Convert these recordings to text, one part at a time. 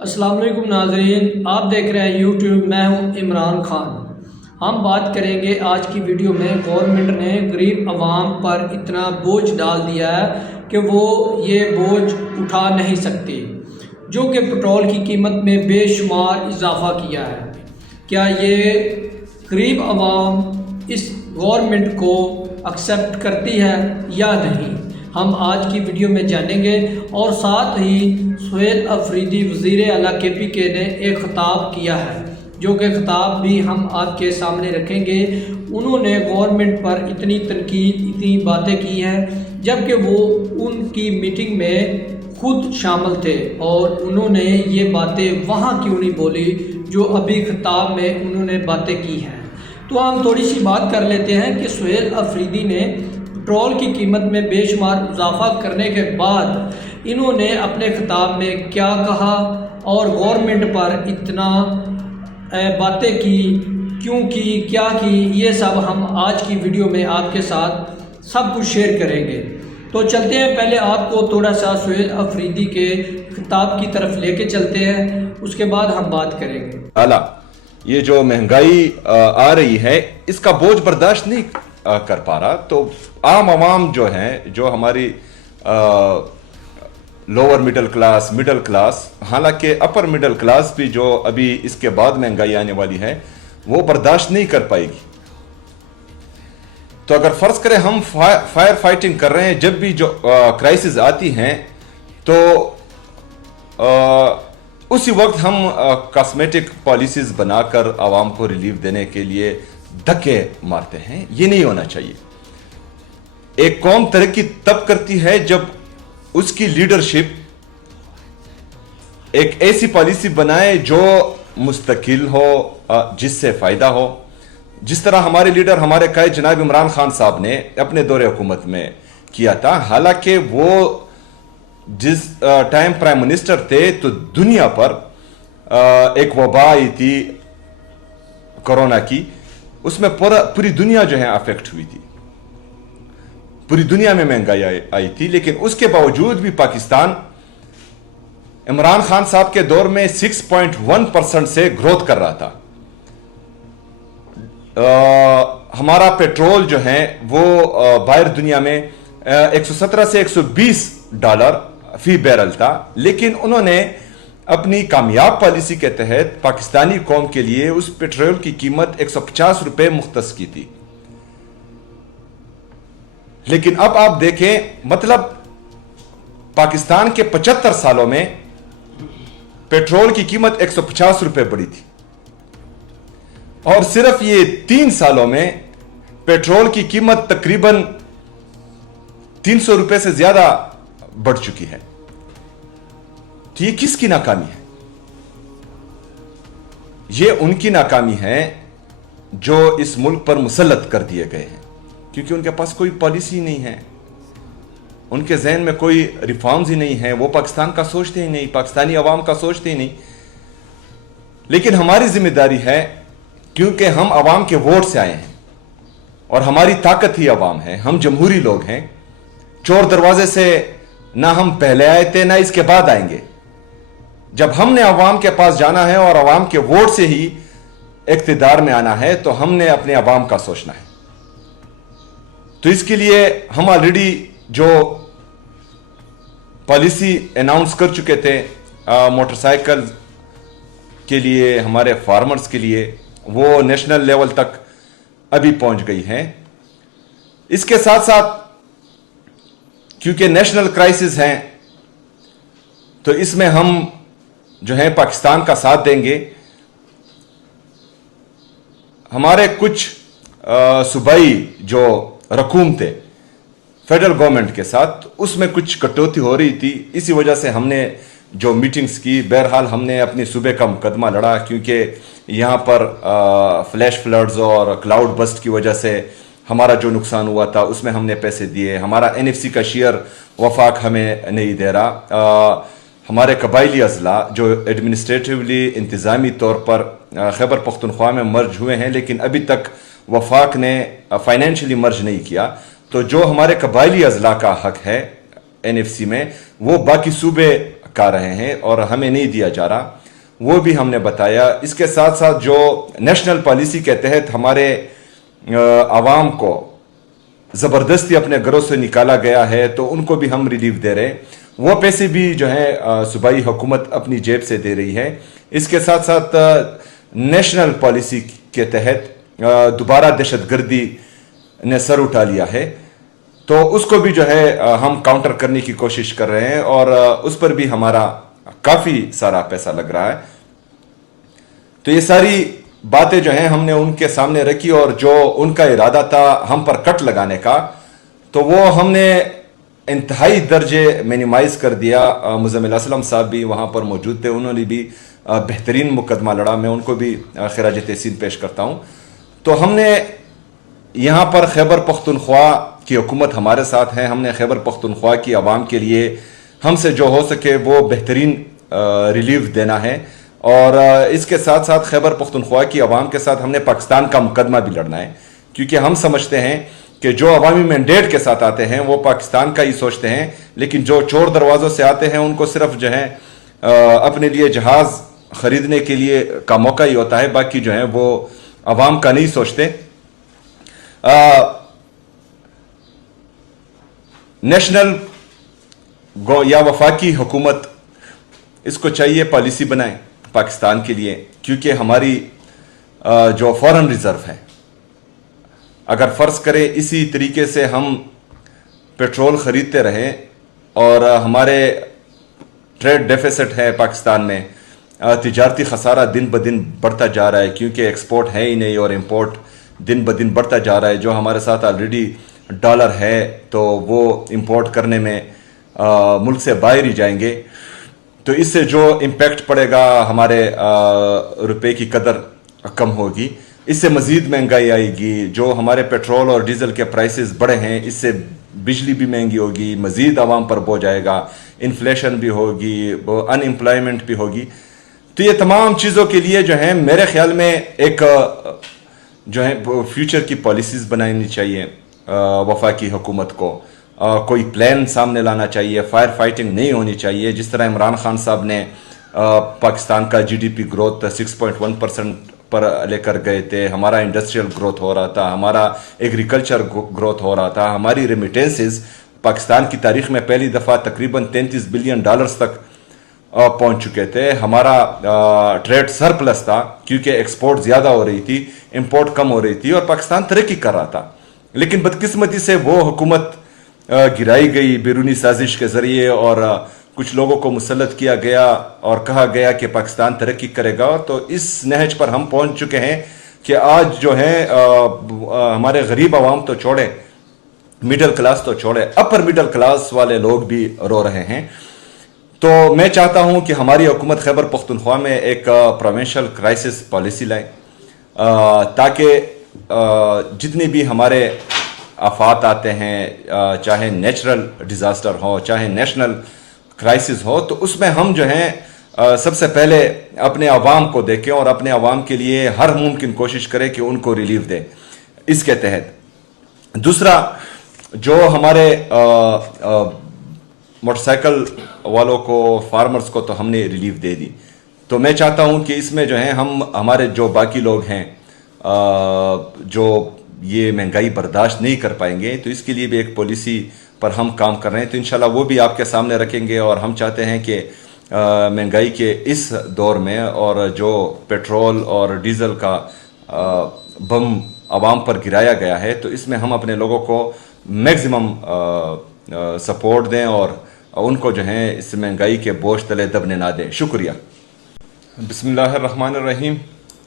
السلام علیکم ناظرین، آپ دیکھ رہے ہیں یوٹیوب، میں ہوں عمران خان۔ ہم بات کریں گے آج کی ویڈیو میں گورنمنٹ نے غریب عوام پر اتنا بوجھ ڈال دیا ہے کہ وہ یہ بوجھ اٹھا نہیں سکتے، جو کہ پٹرول کی قیمت میں بے شمار اضافہ کیا ہے۔ کیا یہ غریب عوام اس گورنمنٹ کو ایکسیپٹ کرتی ہے یا نہیں، ہم آج کی ویڈیو میں جانیں گے۔ اور ساتھ ہی سہیل افریدی وزیر اعلیٰ کے پی کے نے ایک خطاب کیا ہے، جو کہ خطاب بھی ہم آپ کے سامنے رکھیں گے۔ انہوں نے گورنمنٹ پر اتنی تنقید، اتنی باتیں کی ہیں، جبکہ وہ ان کی میٹنگ میں خود شامل تھے، اور انہوں نے یہ باتیں وہاں کیوں نہیں بولی جو ابھی خطاب میں انہوں نے باتیں کی ہیں۔ تو ہم تھوڑی سی بات کر لیتے ہیں کہ سہیل افریدی نے پٹرول کی قیمت میں بے شمار اضافہ کرنے کے بعد انہوں نے اپنے خطاب میں کیا کہا اور گورنمنٹ پر اتنا باتیں کی، کیوں کی، کیا کی، یہ سب ہم آج کی ویڈیو میں آپ کے ساتھ سب کچھ شیئر کریں گے۔ تو چلتے ہیں، پہلے آپ کو تھوڑا سا سہیل افریدی کے خطاب کی طرف لے کے چلتے ہیں، اس کے بعد ہم بات کریں گے۔ اعلیٰ یہ جو مہنگائی آ رہی ہے، اس کا بوجھ برداشت نہیں کر پا رہا، تو عام عوام جو ہیں، جو ہماری لوور مڈل کلاس، حالانکہ اپر مڈل کلاس بھی جو ابھی اس کے بعد مہنگائی آنے والی ہے، وہ برداشت نہیں کر پائے گی۔ تو اگر فرض کریں ہم فائر فائٹنگ کر رہے ہیں، جب بھی جو کرائسس آتی ہیں تو اسی وقت ہم کاسمیٹک پالیسیز بنا کر عوام کو ریلیف دینے کے لیے دھکے مارتے ہیں۔ یہ نہیں ہونا چاہیے۔ ایک قوم ترقی تب کرتی ہے جب اس کی لیڈرشپ ایک ایسی پالیسی بنائے جو مستقل ہو، جس سے فائدہ ہو، جس طرح ہمارے لیڈر، ہمارے قائد جناب عمران خان صاحب نے اپنے دور حکومت میں کیا تھا۔ حالانکہ وہ جس ٹائم پرائم منسٹر تھے تو دنیا پر ایک وبا آئی تھی کورونا کی، اس میں پوری دنیا جو ہے افیکٹ ہوئی تھی، پوری دنیا میں مہنگائی آئی تھی، لیکن اس کے باوجود بھی پاکستان عمران خان صاحب کے دور میں 6.1% سے گروتھ کر رہا تھا۔ ہمارا پیٹرول جو ہے وہ باہر دنیا میں 117 سے $120 فی بیرل تھا، لیکن انہوں نے اپنی کامیاب پالیسی کے تحت پاکستانی قوم کے لیے اس پیٹرول کی قیمت $150 مختص کی تھی۔ لیکن اب آپ دیکھیں، مطلب پاکستان کے 75 سالوں میں پیٹرول کی قیمت $150 بڑھی تھی، اور صرف یہ 3 سالوں میں پیٹرول کی قیمت تقریباً $300 سے زیادہ بڑھ چکی ہے۔ تو یہ کس کی ناکامی ہے؟ یہ ان کی ناکامی ہے جو اس ملک پر مسلط کر دیے گئے ہیں، کیونکہ ان کے پاس کوئی پالیسی نہیں ہے، ان کے ذہن میں کوئی ریفارمز ہی نہیں ہے، وہ پاکستان کا سوچتے ہی نہیں، پاکستانی عوام کا سوچتے ہی نہیں۔ لیکن ہماری ذمہ داری ہے، کیونکہ ہم عوام کے ووٹ سے آئے ہیں اور ہماری طاقت ہی عوام ہے، ہم جمہوری لوگ ہیں، چور دروازے سے نہ ہم پہلے آئے تھے نہ اس کے بعد آئیں گے۔ جب ہم نے عوام کے پاس جانا ہے اور عوام کے ووٹ سے ہی اقتدار میں آنا ہے، تو ہم نے اپنے عوام کا سوچنا ہے۔ تو اس کے لیے ہم آلریڈی جو پالیسی اناؤنس کر چکے تھے موٹر سائیکل کے لیے، ہمارے فارمرز کے لیے، وہ نیشنل لیول تک ابھی پہنچ گئی ہیں۔ اس کے ساتھ ساتھ کیونکہ نیشنل کرائسس ہیں، تو اس میں ہم جو ہے پاکستان کا ساتھ دیں گے۔ ہمارے کچھ صوبائی جو رقوم تھے فیڈرل گورنمنٹ کے ساتھ، اس میں کچھ کٹوتی ہو رہی تھی، اسی وجہ سے ہم نے جو میٹنگز کی، بہرحال ہم نے اپنی صوبے کا مقدمہ لڑا، کیونکہ یہاں پر فلیش فلڈز اور کلاؤڈ بسٹ کی وجہ سے ہمارا جو نقصان ہوا تھا اس میں ہم نے پیسے دیے۔ ہمارا NFC کا شیئر وفاق ہمیں نہیں دے رہا۔ ہمارے قبائلی اضلاع جو ایڈمنسٹریٹیولی انتظامی طور پر خیبر پختونخوا میں مرج ہوئے ہیں، لیکن ابھی تک وفاق نے فائنینشلی مرج نہیں کیا، تو جو ہمارے قبائلی اضلاع کا حق ہے NFC میں، وہ باقی صوبے کا رہے ہیں اور ہمیں نہیں دیا جا رہا، وہ بھی ہم نے بتایا۔ اس کے ساتھ ساتھ جو نیشنل پالیسی کے تحت ہمارے عوام کو زبردستی اپنے گھروں سے نکالا گیا ہے تو ان کو بھی ہم ریلیف دے رہے ہیں، وہ پیسے بھی جو ہے صوبائی حکومت اپنی جیب سے دے رہی ہے۔ اس کے ساتھ ساتھ نیشنل پالیسی کے تحت دوبارہ دہشت گردی نے سر اٹھا لیا ہے، تو اس کو بھی جو ہے ہم کاؤنٹر کرنے کی کوشش کر رہے ہیں اور اس پر بھی ہمارا کافی سارا پیسہ لگ رہا ہے۔ تو یہ ساری باتیں جو ہیں ہم نے ان کے سامنے رکھی، اور جو ان کا ارادہ تھا ہم پر کٹ لگانے کا، تو وہ ہم نے انتہائی درجے مینیمائز کر دیا۔ مزمل اسلم صاحب بھی وہاں پر موجود تھے، انہوں نے بھی بہترین مقدمہ لڑا، میں ان کو بھی خراج تحسین پیش کرتا ہوں۔ تو ہم نے یہاں پر خیبر پختونخوا کی حکومت ہمارے ساتھ ہے، ہم نے خیبر پختونخوا کی عوام کے لیے ہم سے جو ہو سکے وہ بہترین ریلیف دینا ہے، اور اس کے ساتھ ساتھ خیبر پختونخوا کی عوام کے ساتھ ہم نے پاکستان کا مقدمہ بھی لڑنا ہے، کیونکہ ہم سمجھتے ہیں کہ جو عوامی مینڈیٹ کے ساتھ آتے ہیں وہ پاکستان کا ہی سوچتے ہیں، لیکن جو چور دروازوں سے آتے ہیں ان کو صرف جو ہے اپنے لیے جہاز خریدنے کے لیے کا موقع ہی ہوتا ہے، باقی جو ہے وہ عوام کا نہیں سوچتے۔ نیشنل یا وفاقی حکومت اس کو چاہیے پالیسی بنائے پاکستان کے لیے، کیونکہ ہماری جو فورن ریزرو ہے، اگر فرض کرے اسی طریقے سے ہم پیٹرول خریدتے رہیں اور ہمارے ٹریڈ ڈیفیسٹ ہے پاکستان میں، تجارتی خسارہ دن بدن بڑھتا جا رہا ہے، کیونکہ ایکسپورٹ ہے ہی نہیں اور امپورٹ دن بدن بڑھتا جا رہا ہے۔ جو ہمارے ساتھ آلریڈی ڈالر ہے تو وہ امپورٹ کرنے میں ملک سے باہر ہی جائیں گے، تو اس سے جو امپیکٹ پڑے گا ہمارے روپے کی قدر کم ہوگی، اس سے مزید مہنگائی آئے گی۔ جو ہمارے پیٹرول اور ڈیزل کے پرائسز بڑھے ہیں، اس سے بجلی بھی مہنگی ہوگی، مزید عوام پر بوجھ آئے گا، انفلیشن بھی ہوگی، ان امپلائمنٹ بھی ہوگی۔ تو یہ تمام چیزوں کے لیے جو ہے میرے خیال میں ایک جو ہے فیوچر کی پالیسیز بنانی چاہیے وفاقی حکومت کو، کوئی پلان سامنے لانا چاہیے، فائر فائٹنگ نہیں ہونی چاہیے۔ جس طرح عمران خان صاحب نے پاکستان کا جی ڈی پی گروتھ 6.1% پر لے کر گئے تھے، ہمارا انڈسٹریل گروتھ ہو رہا تھا، ہمارا ایگریکلچر گروتھ ہو رہا تھا، ہماری ریمیٹنسز پاکستان کی تاریخ میں پہلی دفعہ تقریباً $33 بلین تک پہنچ چکے تھے، ہمارا ٹریڈ سرپلس تھا کیونکہ ایکسپورٹ زیادہ ہو رہی تھی، امپورٹ کم ہو رہی تھی، اور پاکستان ترقی کر رہا تھا۔ لیکن بدقسمتی سے وہ حکومت گرائی گئی بیرونی سازش کے ذریعے، اور کچھ لوگوں کو مسلط کیا گیا اور کہا گیا کہ پاکستان ترقی کرے گا۔ تو اس نہج پر ہم پہنچ چکے ہیں کہ آج جو ہے ہمارے غریب عوام تو چھوڑے، مڈل کلاس تو چھوڑے، اپر مڈل کلاس والے لوگ بھی رو رہے ہیں۔ تو میں چاہتا ہوں کہ ہماری حکومت خیبر پختونخوا میں ایک پروونشل کرائسس پالیسی لائے، تاکہ جتنی بھی ہمارے آفات آتے ہیں، چاہے نیچرل ڈیزاسٹر ہو، چاہے نیشنل کرائسس ہو، تو اس میں ہم جو ہیں سب سے پہلے اپنے عوام کو دیکھیں اور اپنے عوام کے لیے ہر ممکن کوشش کریں کہ ان کو ریلیف دیں اس کے تحت۔ دوسرا، جو ہمارے موٹر سائیکل والوں کو، فارمرز کو تو ہم نے ریلیف دے دی، تو میں چاہتا ہوں کہ اس میں جو ہے ہم ہمارے جو باقی لوگ ہیں جو یہ مہنگائی برداشت نہیں کر پائیں گے، تو اس کے لیے بھی ایک پالیسی پر ہم کام کر رہے ہیں، تو انشاءاللہ وہ بھی آپ کے سامنے رکھیں گے۔ اور ہم چاہتے ہیں کہ مہنگائی کے اس دور میں، اور جو پیٹرول اور ڈیزل کا بم عوام پر گرایا گیا ہے، تو اس میں ہم اپنے لوگوں کو میکزیمم سپورٹ دیں اور ان کو جو ہے اس مہنگائی کے بوجھ تلے دبنے نہ دیں۔ شکریہ۔ بسم اللہ الرحمن الرحیم۔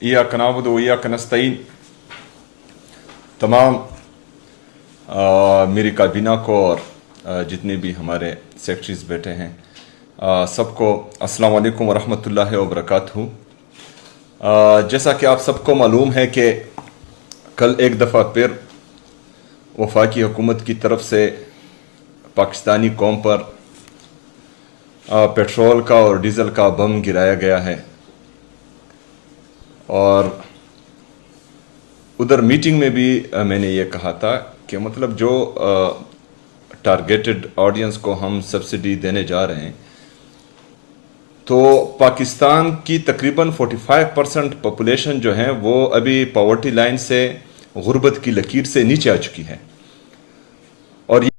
ایاک نعبد و ایاک نستعین۔ تمام میری کابینہ کو اور جتنے بھی ہمارے سیکرٹریز بیٹھے ہیں، سب کو السلام علیکم ورحمۃ اللہ وبرکاتہ۔ جیسا کہ آپ سب کو معلوم ہے کہ کل ایک دفعہ پھر وفاقی حکومت کی طرف سے پاکستانی قوم پر پیٹرول کا اور ڈیزل کا بم گرایا گیا ہے، اور ادھر میٹنگ میں بھی میں نے یہ کہا تھا کہ مطلب جو ٹارگیٹڈ آڈینس کو ہم سبسڈی دینے جا رہے ہیں، تو پاکستان کی تقریباً 45% پاپولیشن جو ہے وہ ابھی پاورٹی لائن سے، غربت کی لکیر سے نیچے آ چکی ہے. اور